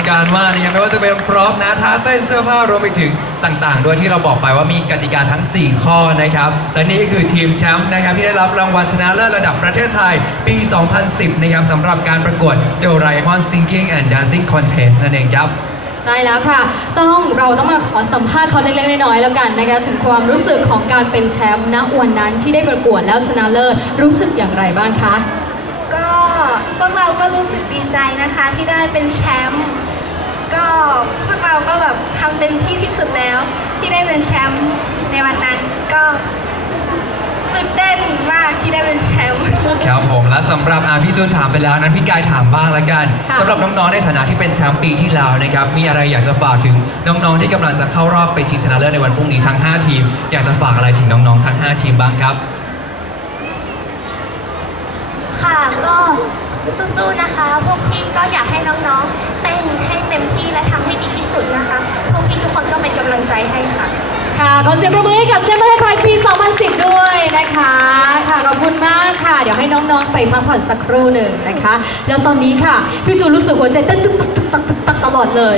งการมากนะครับไม่ว่าจะเป็นพร็อพนะท่าเต้นเสื้อผ้ารวมไปถึงต่างๆ ด้วยที่เราบอกไปว่ามีกติกาทั้ง 4 ข้อนะครับ และนี่ก็คือทีมแชมป์นะครับที่ได้รับรางวัลชนะเลิศระดับประเทศไทย ปี 2010 นะครับสำหรับการประกวด Doraemon Singing and Dancing Contest นั่นเองครับใช่แล้วค่ะ ต้องเราต้องมาขอสัมภาษณ์เขาเล็กๆน้อยๆแล้วกันนะคะถึงความรู้สึกของการเป็นแชมป์ณวันนั้นที่ได้ประกวดแล้วชนะเลิศรู้สึกอย่างไรบ้างคะ ก็พวกเราก็รู้สึกดีใจนะคะที่ได้เป็นแชมป์ ก็พวกเราก็แบบทำเต็มที่ที่สุดแล้ว ที่ได้เป็นแชมป์ในวันนั้นก็ตื่นเต้นมากที่ได้เป็นแชมป์ ครับผมและสำหรับอาพี่จูนถามไปแล้วนั้นพี่กายถามบ้างละกันค่ะ สำหรับน้องๆในฐานะที่เป็นแชมป์ปีที่แล้วนะครับมีอะไรอยากจะฝากถึงน้องๆที่กำลังจะเข้ารอบไปชิงชนะเลิศในวันพรุ่งนี้ทั้ง 5 ทีม อยากจะฝากอะไรถึงน้องๆทั้ง 5 ทีมบ้างครับ ค่ะก็สู้ๆนะคะ พวกพี่ก็อยากให้น้องๆเต้นให้เต็ มที่และทำให้ดีที่สุดนะคะ พวกพี่ทุกคนก็เป็นกำลังใจให้ค่ะ ค่ะขอเสียงประมือให้กับเชมป์ประเทศไทยปี 2010 ด้วยนะคะ ค่ะขอบคุณมากค่ะ เดี๋ยวให้น้องๆไปพักผ่อนสักครู่หนึ่งนะคะ แล้วตอนนี้ค่ะพี่จูนรู้สึกหัวใจเต้นตึกตักตึกตักตึกตักตลอดเลย